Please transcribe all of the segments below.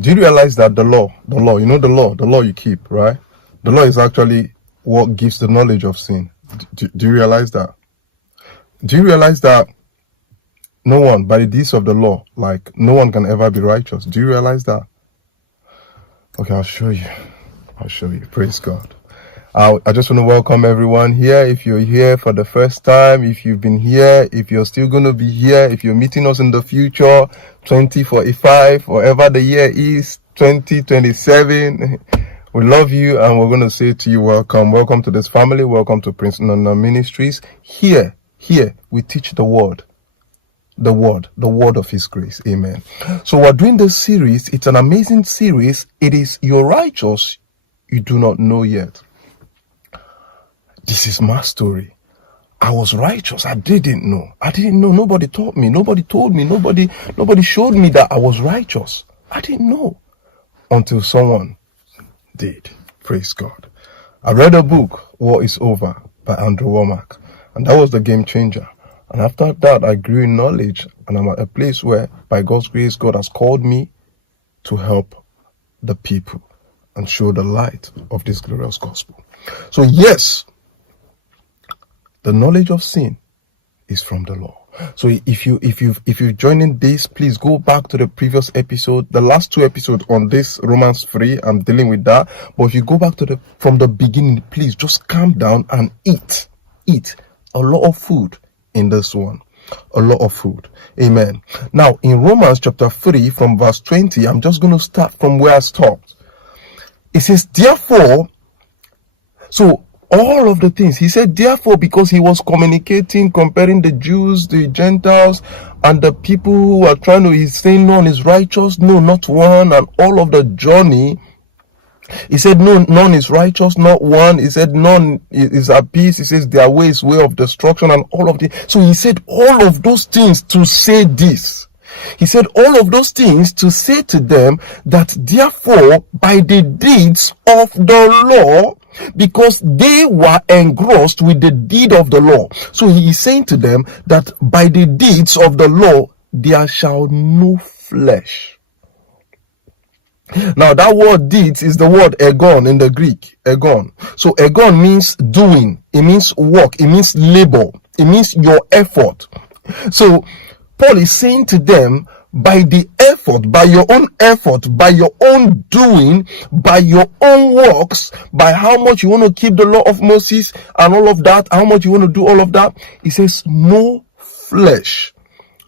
Do you realize that the law, the law you keep, right? The law is actually what gives the knowledge of sin. Do you realize that? Do you realize that no one, by the deeds of the law, like no one can ever be righteous? Do you realize that? Okay, I'll show you. Praise God. I just want to welcome everyone here. If you're here for the first time, if you've been here, if you're still going to be here, if you're meeting us in the future, 2045, whatever the year is, 2027, we love you and we're going to say to you, welcome. Welcome to this family. Welcome to Princeton Ministries. Here, we teach the word of His grace. Amen. So we're doing this series. It's an amazing series. It is You're Righteous, You Do Not Know Yet. This is my story. I was righteous. I didn't know. Nobody taught me. Nobody told me. Nobody showed me that I was righteous. I didn't know until someone did. Praise God. I read a book, War is Over, by Andrew Womack, and that was the game changer. And after that, I grew in knowledge, and I'm at a place where, by God's grace, God has called me to help the people and show the light of this glorious gospel. So yes, the knowledge of sin is from the law. So if you're joining this, please go back to the previous episode, the last two episodes on this Romans 3. I'm dealing with that. But if you go back to from the beginning, please just calm down and eat a lot of food in this one. A lot of food. Amen. Now in Romans chapter 3 from verse 20, I'm just going to start from where I stopped. It says, therefore, so all of the things he said, therefore, because he was comparing the Jews, the Gentiles, and the people who are he's saying none is righteous, no, not one, and all of the journey. He said, no, none is righteous, not one. He said, none is at peace. He says, their way is way of destruction, and all of the. So he said all of those things to say this. He said all of those things to say to them that therefore, by the deeds of the law, because they were engrossed with the deed of the law. So he is saying to them that by the deeds of the law, there shall no flesh. Now that word deeds is the word agon in the Greek. Agon. So agon means doing. It means work. It means labor. It means your effort. So Paul is saying to them, by the effort, by your own doing, by your own works, by how much you want to keep the law of Moses and all of that, how much you want to do all of that, he says no flesh.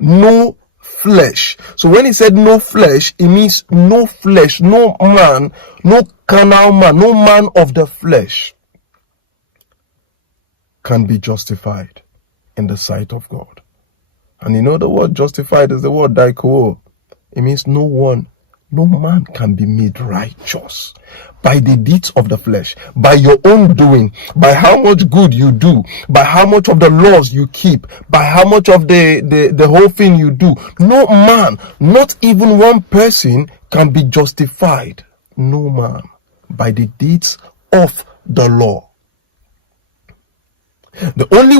No flesh. So when he said no flesh, it means no flesh, no man, no carnal man, no man of the flesh can be justified in the sight of God. And you know the word justified is the word dikaio. It means no man can be made righteous by the deeds of the flesh, by your own doing, by how much good you do, by how much of the laws you keep, by how much of the whole thing you do. No man, not even one person, can be justified. No man, by the deeds of the law. The only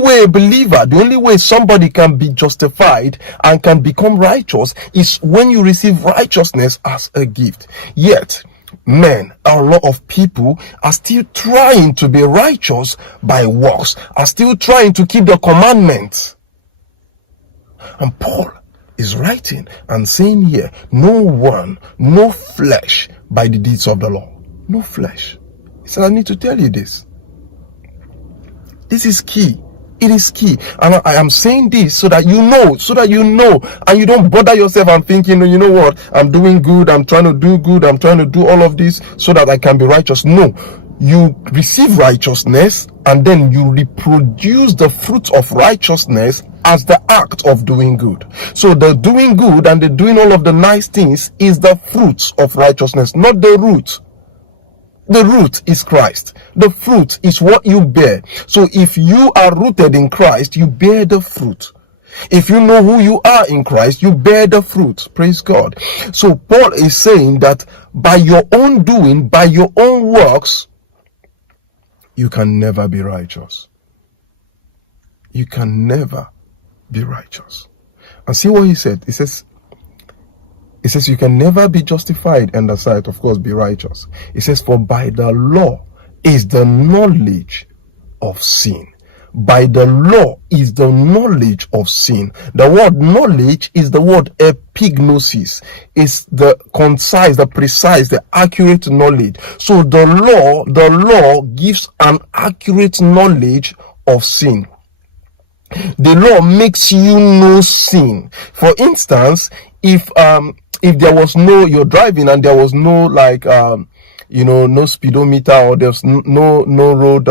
way somebody can be justified and can become righteous is when you receive righteousness as a gift. Yet, a lot of people are still trying to be righteous by works, are still trying to keep the commandments. And Paul is writing and saying here, no flesh by the deeds of the law. No flesh. He said, I need to tell you this. This is key. It is key. And I am saying this so that you know, and you don't bother yourself and thinking, you know what, I'm doing good, I'm trying to do good, I'm trying to do all of this so that I can be righteous. No, you receive righteousness and then you reproduce the fruit of righteousness as the act of doing good. So the doing good and the doing all of the nice things is the fruit of righteousness, not the root. The root is Christ. The fruit is what you bear. So if you are rooted in Christ, you bear the fruit. If you know who you are in Christ, you bear the fruit. Praise God. So Paul is saying that by your own doing, by your own works, you can never be righteous. You can never be righteous. And see what he said. He says, It says you can never be justified in the sight, of course, be righteous. It says, for by the law is the knowledge of sin. By the law is the knowledge of sin. The word knowledge is the word epignosis. It's the concise, the precise, the accurate knowledge. So the law gives an accurate knowledge of sin. The law makes you know sin. For instance, if there was no, you're driving and there was no no speedometer, or there's no road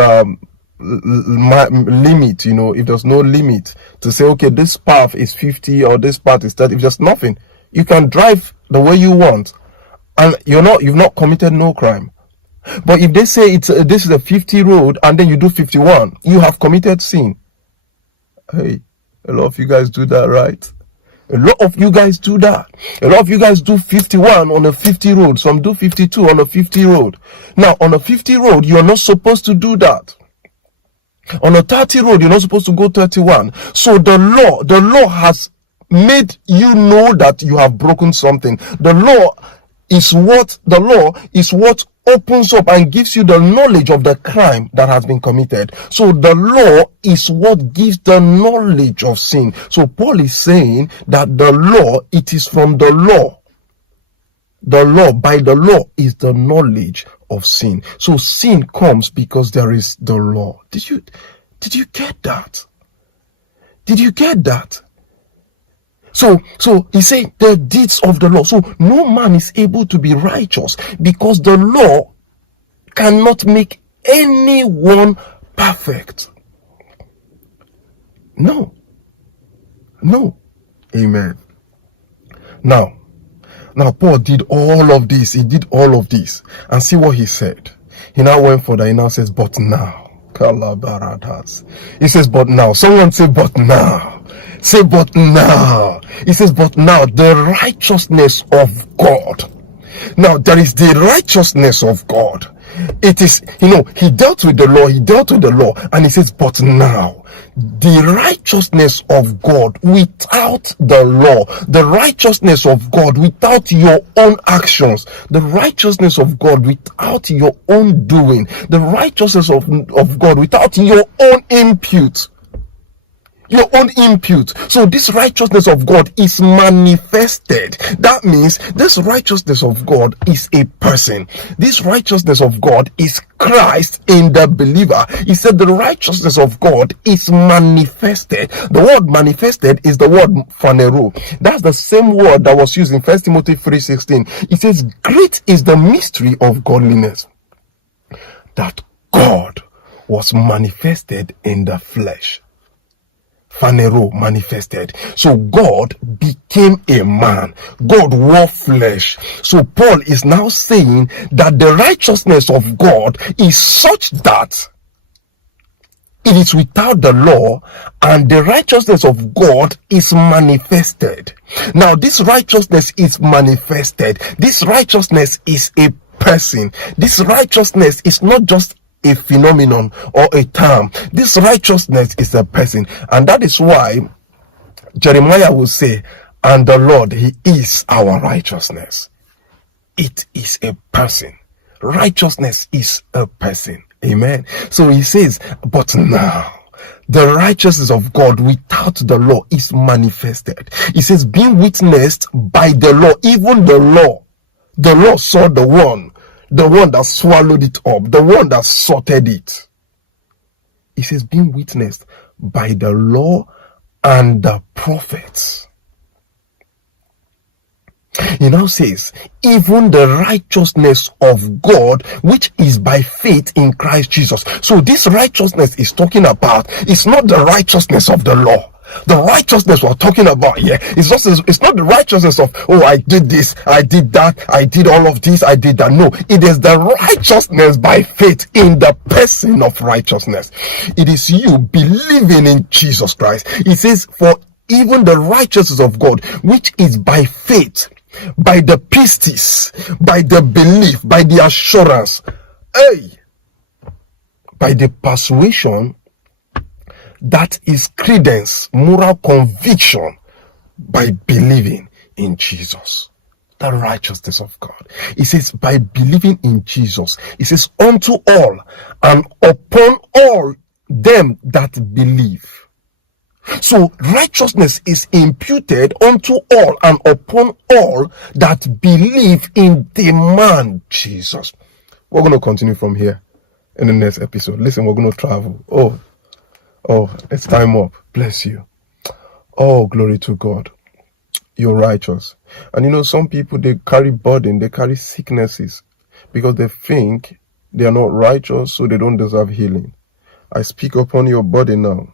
limit, if there's no limit to say, okay, this path is 50 or this path is 30, if there's nothing, you can drive the way you want and you've not committed no crime. But if they say this is a 50 road and then you do 51, you have committed sin. Hey, a lot of you guys do that, right? A lot of you guys do that. A lot of you guys do 51 on a 50 road. Some do 52 on a 50 road. Now, on a 50 road, you're not supposed to do that. On a 30 road, you're not supposed to go 31. So the law has made you know that you have broken something. The law is what opens up and gives you the knowledge of the crime that has been committed. So the law is what gives the knowledge of sin. So Paul is saying that the law, it is from the law. By the law is the knowledge of sin. So sin comes because there is the law. Did you get that? Did you get that? So he said the deeds of the law. So no man is able to be righteous because the law cannot make anyone perfect. No. Amen. Now Paul did all of this. He did all of this. And see what he said. He now went further. He now says, but now. He says, but now. Someone say, but now. Say, but now. He says, but now the righteousness of God. Now there is the righteousness of God. It is, he dealt with the law, and he says, but now the righteousness of God without the law, the righteousness of God without your own actions, the righteousness of God without your own doing, the righteousness of God without your own impute. So this righteousness of God is manifested. That means this righteousness of God is a person. This righteousness of God is Christ in the believer. He said the righteousness of God is manifested. The word manifested is the word phanero. That's the same word that was used in 1 Timothy 3:16. It says, great is the mystery of godliness, that God was manifested in the flesh. Phanero, manifested. So God became a man. God wore flesh. So Paul is now saying that the righteousness of God is such that it is without the law, and the righteousness of God is manifested. Now this righteousness is manifested. This righteousness is a person. This righteousness is not just a phenomenon or a term. This righteousness is a person, and that is why Jeremiah will say, and the Lord, he is our righteousness. It is a person. Righteousness is a person. Amen. So he says, but now the righteousness of God without the law is manifested. He says, being witnessed by the law, even the law saw the one that swallowed it up, the one that sorted it. He says, being witnessed by the law and the prophets. He now says, even the righteousness of God, which is by faith in Christ Jesus. So this righteousness is talking about, it's not the righteousness of the law. The righteousness we're talking about here is it's not the righteousness of, oh, I did this, I did that, I did all of this, I did that. No, it is the righteousness by faith in the person of righteousness. It is you believing in Jesus Christ. It says, for even the righteousness of God, which is by faith, by the pistis, by the belief, by the assurance, by the persuasion, that is credence, moral conviction, by believing in Jesus. The righteousness of God. It says by believing in Jesus. It says unto all and upon all them that believe. So righteousness is imputed unto all and upon all that believe in the man Jesus. We're going to continue from here in the next episode. Listen, we're going to travel. Oh, it's time up. Bless you. Oh, glory to God. You're righteous. And some people, they carry burden, they carry sicknesses because they think they are not righteous, so they don't deserve healing. I speak upon your body now.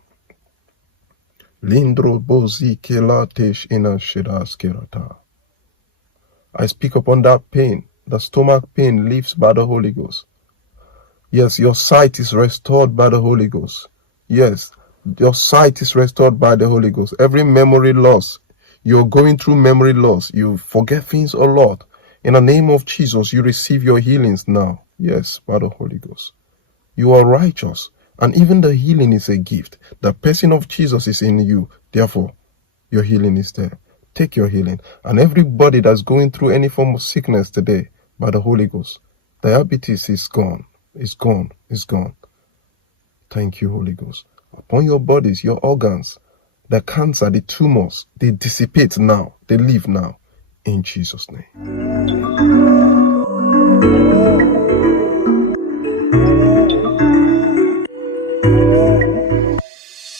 I speak upon that pain. The stomach pain lives by the Holy Ghost. Yes, your sight is restored by the Holy Ghost. Yes, your sight is restored by the Holy Ghost. Every memory loss, you're going through memory loss. You forget things a lot. In the name of Jesus, you receive your healings now. Yes, by the Holy Ghost. You are righteous. And even the healing is a gift. The person of Jesus is in you. Therefore, your healing is there. Take your healing. And everybody that's going through any form of sickness today, by the Holy Ghost, diabetes is gone. It's gone. It's gone. Thank you, Holy Ghost. Upon your bodies, your organs, the cancer, the tumors, they dissipate now. They leave now. In Jesus' name.